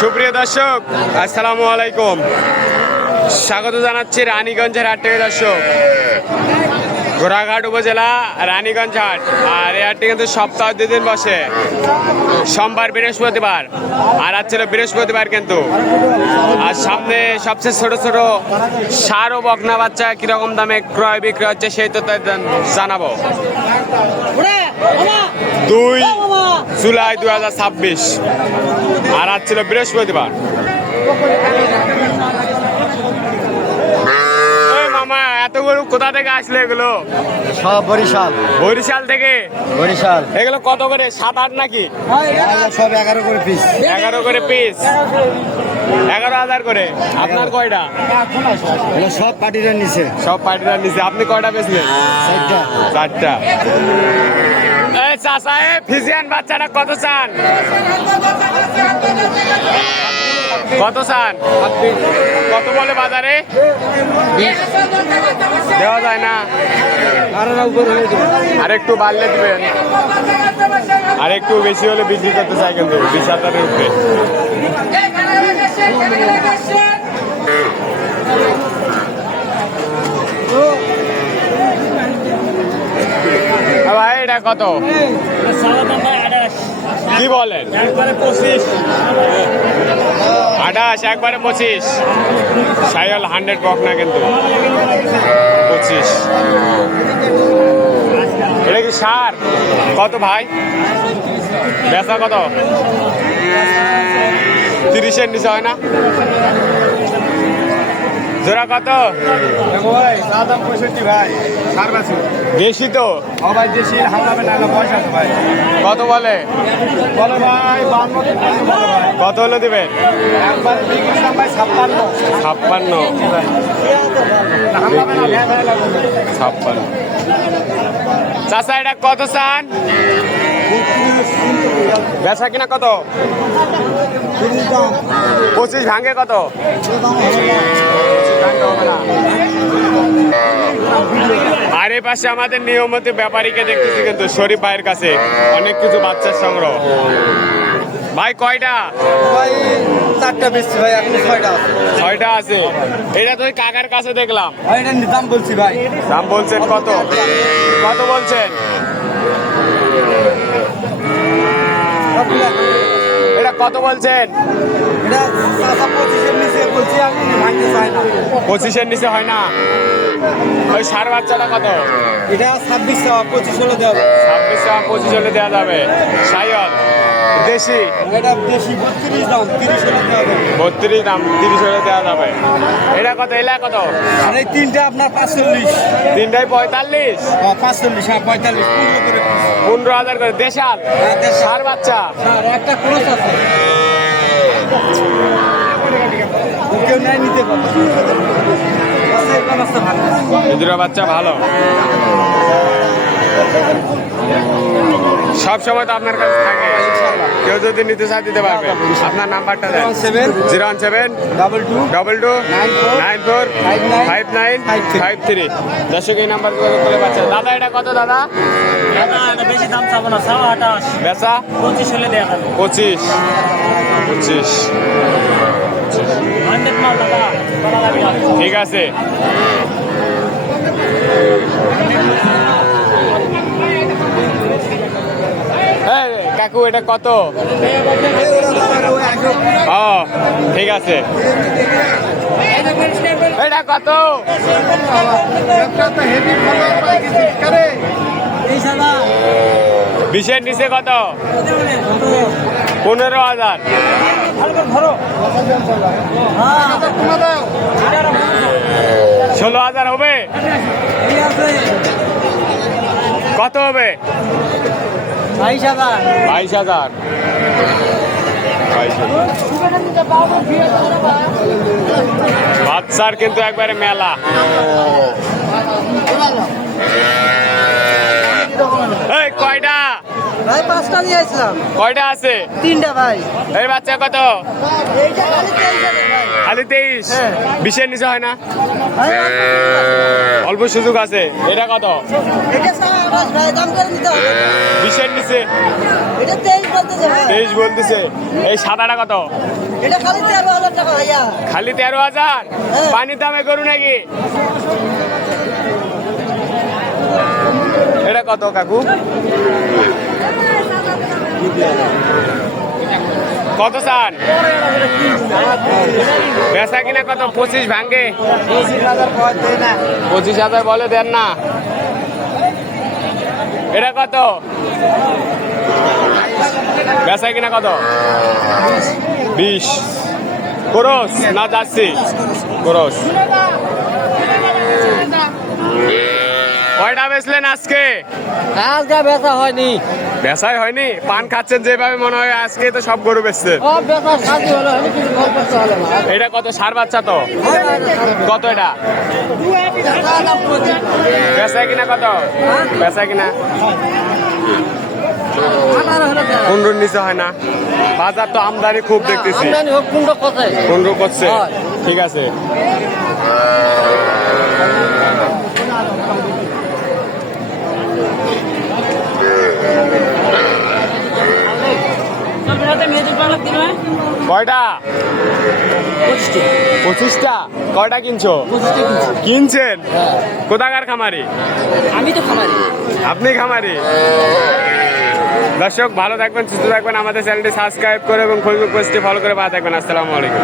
সুপ্রিয় দর্শক, আসসালামু আলাইকুম। স্বাগত জানাচ্ছি রানীগঞ্জের হাট থেকে। দর্শক, ঘোড়াঘাট উপজেলা রানীগঞ্জ হাট। আর এই হাটটি কিন্তু সপ্তাহে 2 দিন বসে, সোমবার বৃহস্পতিবার। আর আজ ছিল বৃহস্পতিবার কিন্তু। আর সামনে সবচেয়ে ছোট ছোট ষাঁড় ও বকনা বাচ্চা কিরকম দামে ক্রয় বিক্রয় হচ্ছে সেই তথ্য জানাবো। 2 জুলাই 2026। আর আজ ছিল বৃহস্পতিবার। মামা, এত গরু কোথা থেকে আসলে এগুলো? সব বরিশাল। বরিশাল থেকে? বরিশাল। এগুলো কত করে? 7-8 নাকি? সব 11 করে পিস। 11 করে পিস, 11,000 করে। আপনার কয়টা? এগুলো সব পার্টিরা নিছে। সব পার্টিরা নিচে। আপনি কয়টা বেচলেন? 4টা। এই চাচা, ফিজিয়ান বাচ্চাটা কত চান? কত চান? কত বলে বাজারে? দেওয়া যায় না? আর একটু বাড়লে দিবেন। আর একটু বেশি হলে বিক্রি করতে চাই কিন্তু 20,000-এর উপরে। ভাই, এটা কত? কি বলেন? 28, একবারে 25। সাইয়াল 100 বক না কিন্তু 25। এটা কি সার? কত ভাই? বেচা কত? 30-এর নিচে হয় না? জোড়া কত? ভাই 65 ভাই। বেশি তো ভাই, দেশি হামলাবে না, পয়সা আছে ভাই। কত বলে? বলো ভাই 52 বলো ভাই। কত হলে দিবেন? একবার বিক্রি দাম ভাই 56। 56। হামলাবে না, ভ্যান লাগবে। 56। চাচা, এটা কত চান? বেচা কিনা কত? 25 ভাঙে কত? আর এই পাশে আমাদের নিয়মিত ব্যাপারীকে দেখতেছি কিন্তু শরীফ ভাইয়ের কাছে অনেক কিছু বাচ্চার সংগ্রহ। ভাই, কয়টা? ভাই 4টা বেশি ভাই, এখন 6টা আছে। 6টা আছে। এটা তো ওই কাকার কাছে দেখলাম। ভাই এটা দাম বলছি ভাই। দাম বলছেন কত? কত বলছেন? এটা কত বলছেন? এটা 25-এর নিচে বলছি, আমি ভাঙতে চাই না। 25-এর নিচে হয় না? ওই ষাঁড় বাচ্চাটা কত? এটা 26 25 হলে দেওয়া 26-25 হলে দেওয়া যাবে। সাইয়াল দেশি? এটা দেশি 32 দাম, 30 হলে দেওয়া যাবে। 32 দাম, 30 হলে দেওয়া যাবে। এটা কত? এলা কত? আর এই তিনটা আপনার 45। তিনটাই 45? 45 আর 45 15 করে। 15,000 করে। দেশাল? হ্যাঁ, দেশাল। ষাঁড় বাচ্চা? আর একটা ক্রস আছে, কেউ নাই নিতে পারবে। দুটো বাচ্চা ভালো। সব সময় তো আপনার কাছে থাকে, কেউ যদি নিতে চায় দিতে পারবে। আপনার নাম্বারটা দেন। 017 22 94 5953। দর্শক, এই নাম্বার করে পাচ্ছে। দাদা, এটা কত দাদা? বেশি দাম চাবো না, 28। বেচা 25 হলে দেয়া যাবে। 25। 25 100 মাল দাদা, বলা লাগবে না। ঠিক আছে। এই কাকু, এটা কত? ও, ঠিক আছে। এটা কত? 20-এর নিচে কত? 15,000। 16,000 হবে? কত হবে? 22,000। 22,000। বাচ্চার কিন্তু একবারে মেলা। এই কয়টা? ভাই 5টা নিয়ে আসলাম। কয়টা আছে? 3টা ভাই। এই বাচ্চা কত? এইটা খালি 23 ভাই। খালি 23? হ্যাঁ। 20-এর নিচে হয় না? ভাই অল্প সুযোগ আছে। এটা কত? এটা 28 ভাই, দাম করে নিতে হবে। 20-এর নিচে? এটা 23 বলতেছে ভাই। 23 বলতেছে। এই সাদাটা কত? এটা খালি 13,000 টাকা ভাইয়া। খালি 13,000? হ্যাঁ। পানির দামে গরু নাকি? এটা কত কাকু? কত চান? বেচা কিনা কত? 25 ভাঙ্গে? 25,000 পয় দেই না। 25,000 বলে দেন না। এটা কত? বেচা কিনা কত? 20। ক্রস না যাচ্ছি? ক্রস। কয়টা বেচলেন আজকে? আজকে বেচা হয়নি। বেচাই হয়নি? পান খাচ্ছেন যেভাবে মনে হয় আজকে তো সব গরু বেচছেন। সব বেচা সাজি হলো, আমি কিছু গল্প করতে হলো না। এটা কত? সার বাচ্চা তো? কত এটা? বেচা কিনা কত? বেচা কিনা 15-র নিচে হয় না? বাজার তো আমদানি খুব দেখতেছি। আমদানি হোক 15 কোথায়? 15 করছে? হয়। ঠিক আছে। কয়টা? 25টা? কয়টা কিনছো? কিনছেন? কোথাকার খামারি? আমি তো খামারি। আপনি খামারি? দর্শক ভালো থাকবেন, সুস্থ থাকবেন, আমাদের চ্যানেলটি সাবস্ক্রাইব করে এবং ফেসবুক পেজটি ফলো করে পাশে থাকবেন। আসসালামু আলাইকুম।